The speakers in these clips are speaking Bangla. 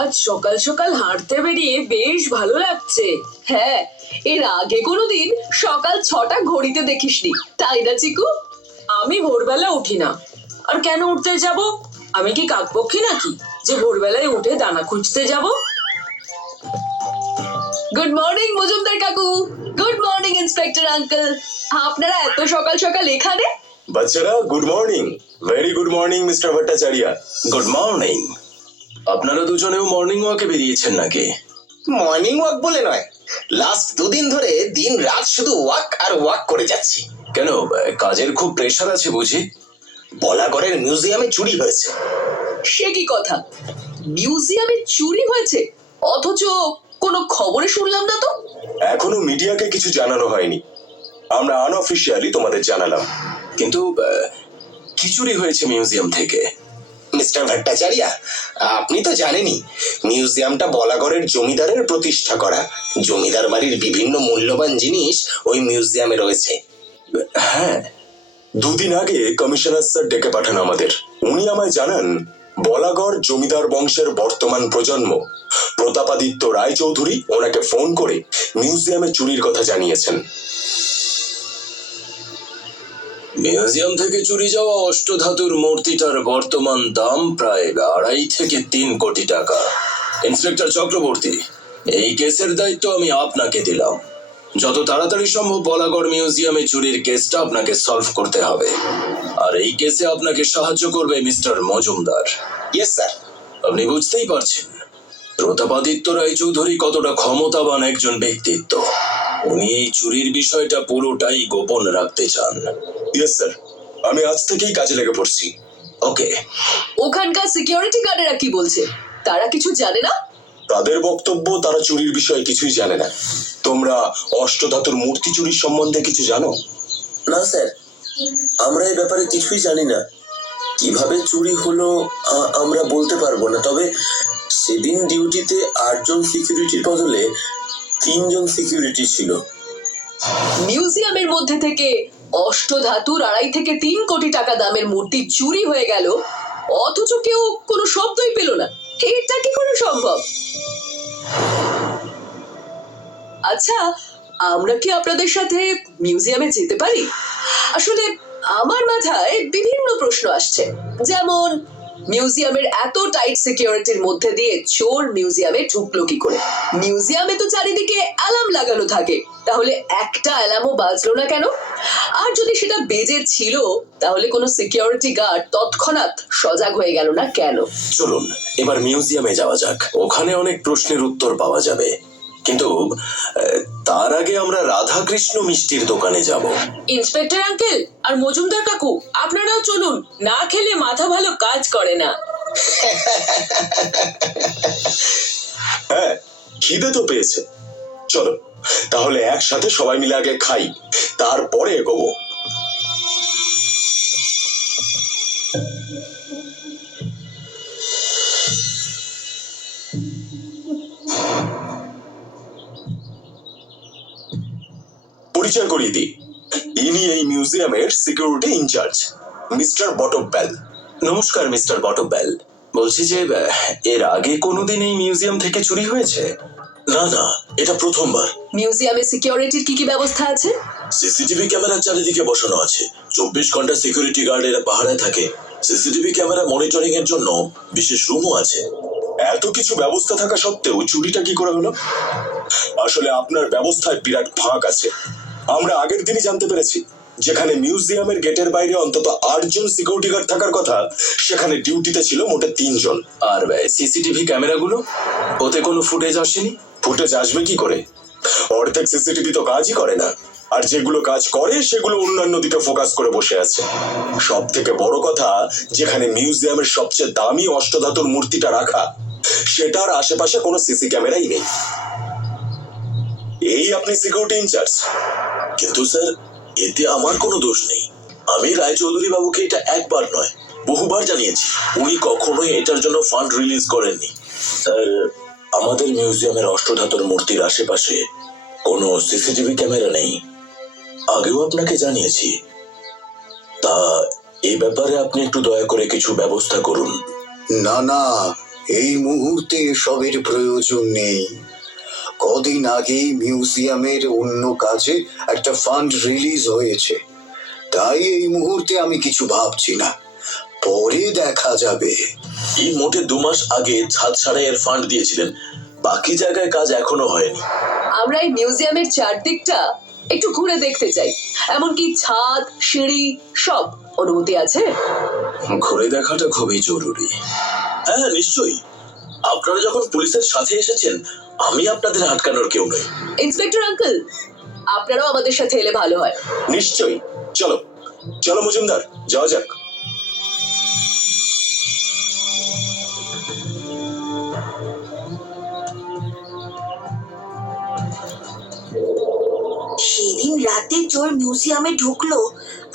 আজ সকাল সকাল হাঁটতে বেরিয়ে বেশ ভালো লাগছে। হ্যাঁ, এর আগে কোনোদিন সকাল 6টা ঘড়িতে দেখিসনি, তাই না চিকু? আমি ভোরবেলা উঠি না। আর কেন উঠতে যাব? আমি কি কাকপক্ষী নাকি যে ভোরবেলায় উঠে দানা খুঁজতে যাব? গুড মর্নিং মজুমদার কাকু। Good morning inspector uncle. আপনারা এত সকাল সকাল এখানে? বাচ্চারা, good morning. Very good morning mister Bhattacharya. Good morning. আপনারা দুজনেও মর্নিং ওয়াকে বেরিয়েছেন নাকি? মর্নিং ওয়াক বলে নয়, লাস্ট দুদিন ধরে দিন রাত শুধু ওয়াক আর ওয়াক করে যাচ্ছি। কেন, কাজের খুব প্রেশার আছে বুঝি? বলাগড়ের মিউজিয়ামে চুরি হয়েছে। সে কি কথা? মিউজিয়ামে চুরি হয়েছে অথচ কোনো খবরে শুনলাম না তো? এখনো মিডিয়াকে কিছু জানানো হয়নি, আমরা আনঅফিশিয়ালি তোমাদের জানালাম। কিন্তু কি চুরি হয়েছে মিউজিয়াম থেকে? মিস্টার ভট্টাচার্য, আপনি তো জানেনই মিউজিয়ামটা বলাগড়ের জমিদারের প্রতিষ্ঠা করা। জমিদার বাড়ির বিভিন্ন মূল্যবান জিনিস ওই মিউজিয়ামে রয়েছে। হ্যাঁ, দুদিন আগে কমিশনার স্যার ডেকে পাঠান আমাদের। উনি আমায় জানান বলাগড় জমিদার বংশের বর্তমান প্রজন্ম প্রতাপাদিত্য রায়চৌধুরী ওনাকে ফোন করে মিউজিয়ামে চুরির কথা জানিয়েছেন। মিউজিয়াম থেকে চুরি যাওয়া অষ্টধাতুর মূর্তিটার বর্তমান দাম প্রায় 2.5 থেকে 3 কোটি টাকা। ইন্সপেক্টর চক্রবর্তী, এই কেসের দায়িত্ব আমি আপনাকে দিলাম। যত তাড়াতাড়ি সম্ভব বলাগড় মিউজিয়ামে চুরির কেসটা আপনাকে সলভ করতে হবে। আর এই কেসে আপনাকে সাহায্য করবে মিস্টার মজুমদার। Yes sir. আপনি বুঝতেই পারছেন প্রতাপাদিত্য রায়চৌধুরী কতটা ক্ষমতাবান একজন ব্যক্তিত্ব। উনি এই চুরির বিষয়টা পুরোটাই গোপন রাখতে চান। ইয়েস স্যার, আমি আজ থেকেই কাজে লেগে পড়ছি। ওকে। ওখানকার সিকিউরিটি গার্ডেরা কি বলছে? তারা কিছু জানে না? তাদের বক্তব্য তারা চুরির বিষয়ে কিছুই জানে না। তোমরা অষ্টধাতুর মূর্তি চুরির সম্বন্ধে কিছু জানো? না স্যার, আমরা এই ব্যাপারে কিছুই জানি না। কিভাবে চুরি হলো আমরা বলতে পারবো না। তবে সেদিন ডিউটিতে 8 জন সিকিউরিটির বদলে 3 জন সিকিউরিটি ছিল। মিউজিয়ামের মধ্যে থেকে অষ্টধাতুর 2.5 থেকে 3 কোটি টাকা দামের মূর্তি চুরি হয়ে গেল, অথচ কেউ কোনো শব্দই পেল না। এটা কি করে সম্ভব? আচ্ছা, আমরা কি আপনাদের সাথে মিউজিয়ামে যেতে পারি? আসলে আমার মাথায় বিভিন্ন প্রশ্ন আসছে, যেমন মিউজিয়ামের এত টাইট সিকিউরিটির মধ্যে দিয়ে চোর মিউজিয়ামে ঢুকলো কি করে? মিউজিয়ামে তো চারিদিকে অ্যালার্ম লাগানো থাকে, তাহলে একটা অ্যালার্মও বাজলো না কেন? আর যদি সেটা বেজে ছিল, তাহলে কোনো সিকিউরিটি গার্ড তৎক্ষণাৎ সজাগ হয়ে গেল না কেন? চলুন এবার মিউজিয়ামে যাওয়া যাক, ওখানে অনেক প্রশ্নের উত্তর পাওয়া যাবে। কিন্তু তার আগে আমরা রাধাকৃষ্ণ মিষ্টির দোকানে যাব। ইন্সপেক্টর আঙ্কেল আর মজুমদার কাকু, আপনারাও চলুন, না খেলে মাথা ভালো কাজ করে না। হ্যাঁ, খিদে তো পেয়েছে। চলো তাহলে একসাথে সবাই মিলে আগে খাই, তারপরে এগোবো। পরিচয় করিয়ে দিই, ইনি এই মিউজিয়ামের সিকিউরিটি ইনচার্জ মিস্টার বটব্যাল। নমস্কার মিস্টার বটব্যাল। বলছি যে এর আগে কোনোদিন এই মিউজিয়াম থেকে চুরি হয়েছে? না না, এটা প্রথমবার। মিউজিয়ামে সিকিউরিটির কি কি ব্যবস্থা আছে? সিসিটিভি ক্যামেরা চারিদিকে বসানো আছে। 24 ঘন্টা সিকিউরিটি গার্ডেরা পাহারায় থাকে। সিসিটিভি ক্যামেরা মনিটরিং এর জন্য বিশেষ রুমও আছে। এত কিছু ব্যবস্থা থাকা সত্ত্বেও চুরিটা কি করে হলো? আসলে আপনার ব্যবস্থায় বিরাট ফাঁক আছে। আমরা আগের দিনই জানতে পেরেছি যেখানে মিউজিয়ামের গেটের বাইরে অন্তত 8 জন সিকিউরিটি গার্ড থাকার কথা, সেখানে ডিউটিতে ছিল মোটে 3 জন। আর সিসিটিভি ক্যামেরাগুলো, ওতে কোনো ফুটেজ আসেনি? ফুটেজ আসবে কি করে? অর্ধেক সিসিটিভি তো কাজই করে না, আর যেগুলো কাজ করে সেগুলো অন্যান্য দিকে ফোকাস করে বসে আছে। সব থেকে বড় কথা, যেখানে মিউজিয়ামের সবচেয়ে দামি অষ্টধাতুর মূর্তিটা রাখা, সেটার আশেপাশে কোনো সিসি ক্যামেরাই নেই। এই আপনি সিকিউরিটি ইনচার্জ? কিন্তু স্যার, এতে আমার কোনো দোষ নেই। আমি রায়চৌধুরী বাবুকে এটা একবার নয় বহুবার জানিয়েছি। উনি কখনোই এটার জন্য ফান্ড রিলিজ করেননি। স্যার, আমাদের মিউজিয়ামের অষ্টধাতুর মূর্তির আশেপাশে কোনো সিসিটিভি ক্যামেরা নেই, আগেও আপনাকে জানিয়েছি। তা এই ব্যাপারে আপনি একটু দয়া করে কিছু ব্যবস্থা করুন। না না, এই মুহূর্তে এসবের প্রয়োজন নেই। কদিন আগে মিউজিয়ামের অন্য কাজে একটা ফান্ড রিলিজ হয়েছে, তাই এই মুহূর্তে আমি কিছু ভাবছি না, পরে দেখা যাবে। এই মোটে 2 মাস আগে ছাদ সারাইয়ের ফান্ড দিয়েছিলেন, বাকি জায়গায় কাজ এখনো হয়নি। আমরা এই মিউজিয়ামের চারদিকটা একটু ঘুরে দেখতে চাই, এমনকি ছাদ, সিঁড়ি সব। অনুমতি আছে? ঘুরে দেখাটা খুবই জরুরি। হ্যাঁ নিশ্চয়ই, আপনারা যখন পুলিশের সাথে এসেছেন আমি আপনাদের আটকানোর কেউ নই। ইন্সপেক্টর আঙ্কেল, আপনারাও আমাদের সাথে এলে ভালো হয়। নিশ্চয়ই, চলো চলো মজুমদার, যাওয়া যাক। সেদিন রাতে চোর মিউজিয়ামে ঢুকলো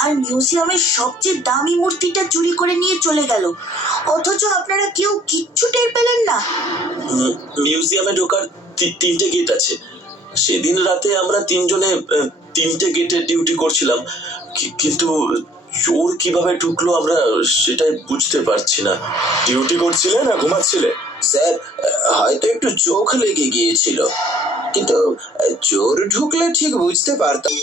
আর মিউজিয়ামের সবচেয়ে দামি মূর্তিটা চুরি করে নিয়ে চলে গেল, অথচ আপনারা কেউ কিচ্ছু টের পেলেন না। মিউজিয়ামে ঢোকার 3টে গেট আছে। সেদিন রাতে আমরা 3 জনে 3টে গেটে ডিউটি করছিলাম, কিন্তু চোর কিভাবে ঢুকলো আমরা সেটাই বুঝতে পারছি না। ডিউটি করছিলে না ঘুমাচ্ছিলে? স্যার, হয়তো একটু চোখ লেগে গিয়েছিল, কিন্তু চোর ঢুকলে ঠিক বুঝতে পারতাম।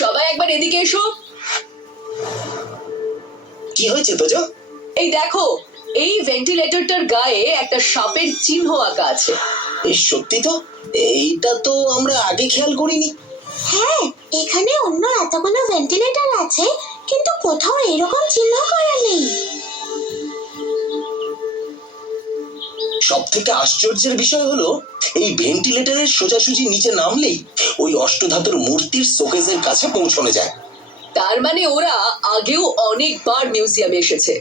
সবাই একবার এদিকে এসো। কি হয়েছে তোজো? এই দেখো, এই ভেন্টিলেটরটার গায়ে একটা সাপের চিহ্ন আঁকা আছে। এই সত্যি তো, এইটা তো আমরা আগে খেয়াল করিনি। হ্যাঁ, এখানে অন্য এতগুলো ভেন্টিলেটর আছে, কিন্তু কোথাও এরকম চিহ্ন করা নেই। সব থেকে আশ্চর্যের বিষয় হলো, এই ভেন্টিলেটরের সোজাসুজি নিচে নামলেই ওই অষ্টধাতুর মূর্তির শোকেসের কাছে পৌঁছানো যায়। তার মানে ওরা আগেও অনেকবার মিউজিয়ামে এসেছে।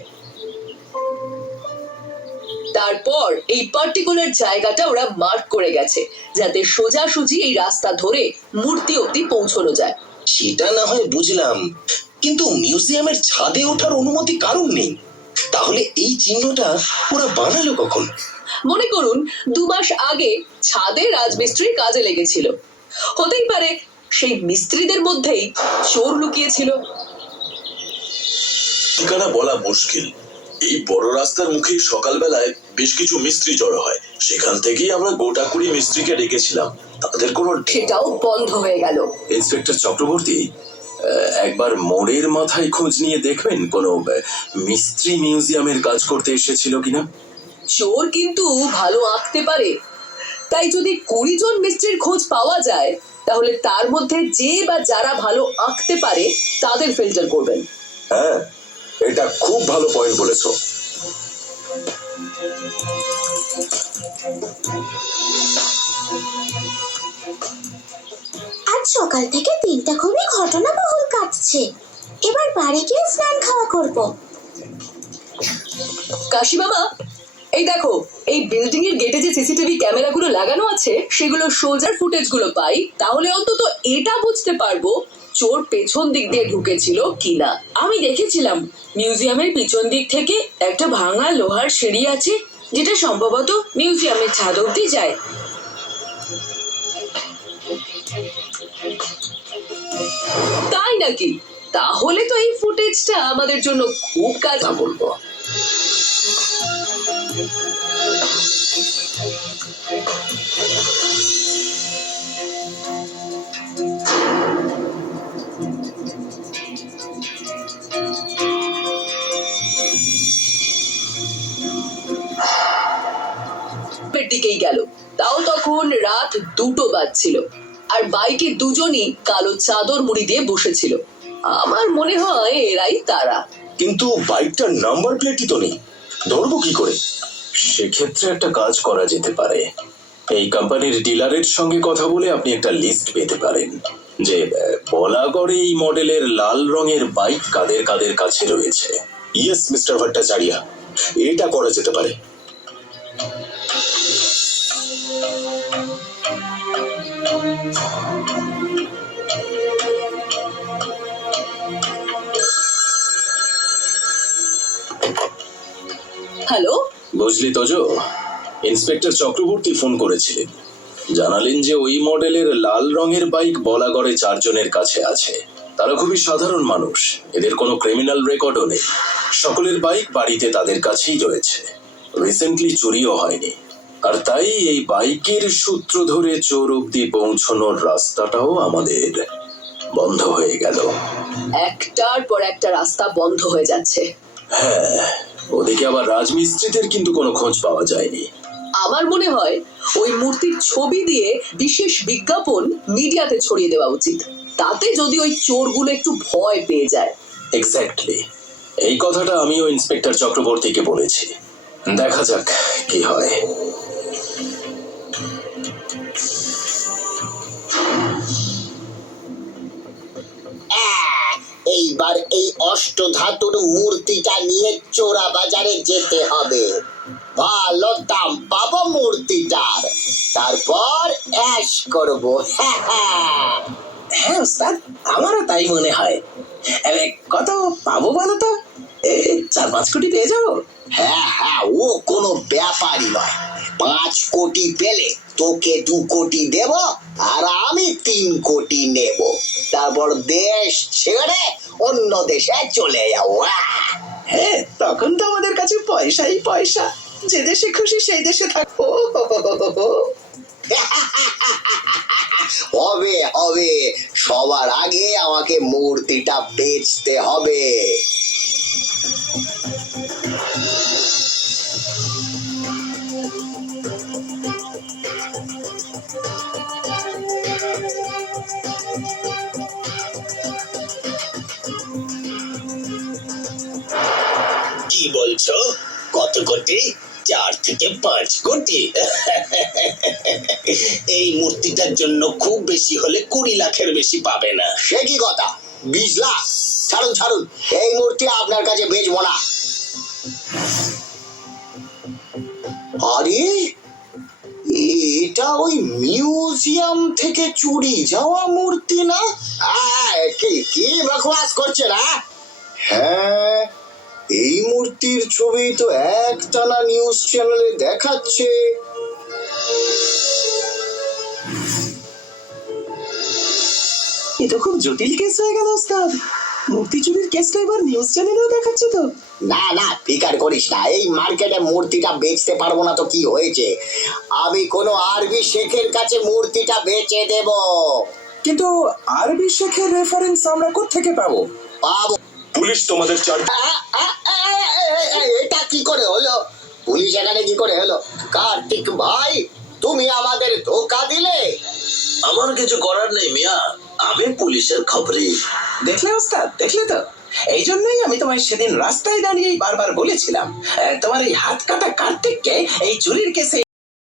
তারপর এই পার্টিকুলার জায়গাটা ওরা মার্ক করে গেছে, যাতে সোজাসুজি এই রাস্তা ধরে মূর্তি অব্দি পৌঁছানো যায়। সেটা না হয় বুঝলাম, কিন্তু মিউজিয়ামের ছাদে ওঠার অনুমতি কারণ নেই। তাহলে এই চিহ্নটা ওরা বানালো কখন? মনে করুন 2 মাস আগে ছাদে রাজমিস্ত্রির কাজে লেগেছিল। হতেই পারে সেই মিস্ত্রিদের মধ্যেই চোর লুকিয়েছিল। ঠিকানা বলা মুশকিল। এই বড় রাস্তার মুখে সকালবেলায় বেশ কিছু মিস্ত্রি জড়ো হয়, সেখান থেকেই আমরা গোটা 20 মিস্ত্রিকে ডেকেছিলাম। তাদের কোনো সেটাও বন্ধ হয়ে গেল। ইন্সপেক্টর চক্রবর্তী, একবার মোড়ের মাথায় খোঁজ নিয়ে দেখবেন কোনো মিস্ত্রি মিউজিয়ামের কাজ করতে এসেছিল কিনা। চোর কিন্তু ভালো আঁকতে পারে, তাই যদি 20 জন মিস্ত্রির খোঁজ পাওয়া যায়, তাহলে তার মধ্যে যে বা যারা ভালো আঁকতে পারে তাদের ফিল্টার করবেন। হ্যাঁ, এটা খুব ভালো পয়েন্ট বলেছো। আজ সকাল থেকে দিনটা খুবই ঘটনাবহুল কাটছে। এবার বাড়ি গিয়ে স্নান খাওয়া করব। কাশি মামা, এই দেখো, এই বিল্ডিং এর গেটে যে সিসিটিভি ক্যামেরাগুলো লাগানো আছে, সেগুলো সোজার ফুটেজগুলো পাই, তাহলে অন্তত এটা বুঝতে পারবো চোর পেছন দিক দিয়ে ঢুকেছিল কিনা। আমি দেখেছিলাম মিউজিয়ামের পিছন দিক থেকে একটা ভাঙা লোহার সিঁড়ি আছে, যেটা সম্ভবত মিউজিয়ামের ছাদ অব্দি যায়। তাই নাকি? তাহলে তো এই ফুটেজটা আমাদের জন্য খুব কাজ বলবো। দিকেই গেল, তাও তখন রাত 2টো বাজছিল, আর বাইকে 2জনই কালো চাদর মুড়ি দিয়ে বসেছিল। আমার মনে হয় এরাই তারা। কিন্তু বাইকটার নাম্বার প্লেটই তো নেই, ধরবো কি করে? সেক্ষেত্রে একটা কাজ করা যেতে পারে। এই কোম্পানির ডিলারের সঙ্গে কথা বলে আপনি একটা লিস্ট পেতে পারেন যে বলাগড়ে এই মডেলের লাল রঙের বাইক কাদের কাদের কাছে রয়েছে। ইয়েস মিস্টার ভট্টাচার্য, এটা করা যেতে পারে। হ্যালো, বুঝলি তোজো, ইন্সপেক্টর চক্রবর্তী ফোন করেছিলেন। জানালেন যে ওই মডেলের লাল রঙের বাইক বলাগড়ে 4 জনের কাছে আছে। তারা খুবই সাধারণ মানুষ, এদের কোনো ক্রিমিনাল রেকর্ডও নেই। সকলের বাইক বাড়িতে তাদের কাছেই রয়েছে, রিসেন্টলি চুরিও হয়নি। আর তাই এই বাইকের সূত্র ধরে চোর অব্দি পৌঁছানোর রাস্তাটাও আমাদের বন্ধ হয়ে গেল। একটার পর একটা রাস্তা বন্ধ হয়ে যাচ্ছে। হ্যাঁ, ওদিকে আবার রাজমিস্ত্রিদের কিন্তু কোনো খোঁজ পাওয়া যায়নি। আমার মনে হয় ওই মূর্তির ছবি দিয়ে বিশেষ বিজ্ঞাপন মিডিয়াতে ছড়িয়ে দেওয়া উচিত, তাতে যদি ওই চোরগুলো একটু ভয় পেয়ে যায়। এক্স্যাক্টলি, এই কথাটা আমিও ইন্সপেক্টর চক্রবর্তীকে বলেছি। দেখা যাক কি হয়। এইবার এই অষ্টধাতুর মূর্তিটা নিয়ে চোরা বাজারে যেতে হবে, ভালো দাম পাবো মূর্তিটার, তারপর অ্যাশ করব। হ্যাঁ ওস্তাদ, আমারও তাই মনে হয়। কত পাবো বলো তো? 4-5 কোটি পেয়ে যাবো। হ্যাঁ হ্যাঁ, ও কোনো ব্যাপারই নয়। 5 কোটি পেলে তোকে 2 কোটি দেব, আর আমি 3 কোটি নেব। তারপর দেশ ছেড়ে অন্য দেশে চলে যাবো। হ্যাঁ, তখন তো আমাদের কাছে পয়সাই পয়সা, যে দেশে খুশি সেই দেশে থাকবো। হবে হবে, সবার আগে আমাকে মূর্তিটা বেচতে হবে। কি বলছো? কত কোটি? 4 থেকে 5 কোটি? এই মূর্তিটার জন্য খুব বেশি হলে 20 লাখের বেশি পাবে না। সে কি কথা, 20 লাখ? ছাড়ুন ছাড়ুন, এই মূর্তি আপনার কাছে বেচবো না। আরে, এটা ওই মিউজিয়াম থেকে চুরি যাওয়া মূর্তি না? কি বকওয়াস করছে না? হ্যাঁ, এই মূর্তির ছবি তো একটানা নিউজ চ্যানেলে দেখাচ্ছে। এটা খুব জটিল কেস হয়ে গেল ওস্তাদ। মূর্তি চুরির কেসটা এবার নিউজ চ্যানেলেও দেখাচ্ছে তো? না না, ফিকার করিস না, এই মার্কেটে মূর্তিটা বেচতে পারবো না তো কি হয়েছে, আমি কোনো আরবি শেখের কাছে মূর্তিটা বেচে দেব। কিন্তু আরবি শেখের রেফারেন্স আমরা কোত্থেকে পাবো? পাবো। পুলিশ তোমাদের এটা কি করে হলো? পুলিশ এখানে কি করে হলো? কার্তিক ভাই, তুমি আমাদের ধোকা দিলে। আমার কিছু করার নেই মিয়া, আমি পুলিশের খবরই। দেখলে ওস্তাদ, দেখলে তো? এই জন্যই আমি তোমায় সেদিন রাস্তায় দাঁড়িয়েই বারবার বলেছিলাম, তোমার এই হাত কাটা কার্তিককে এই চুরির কেসে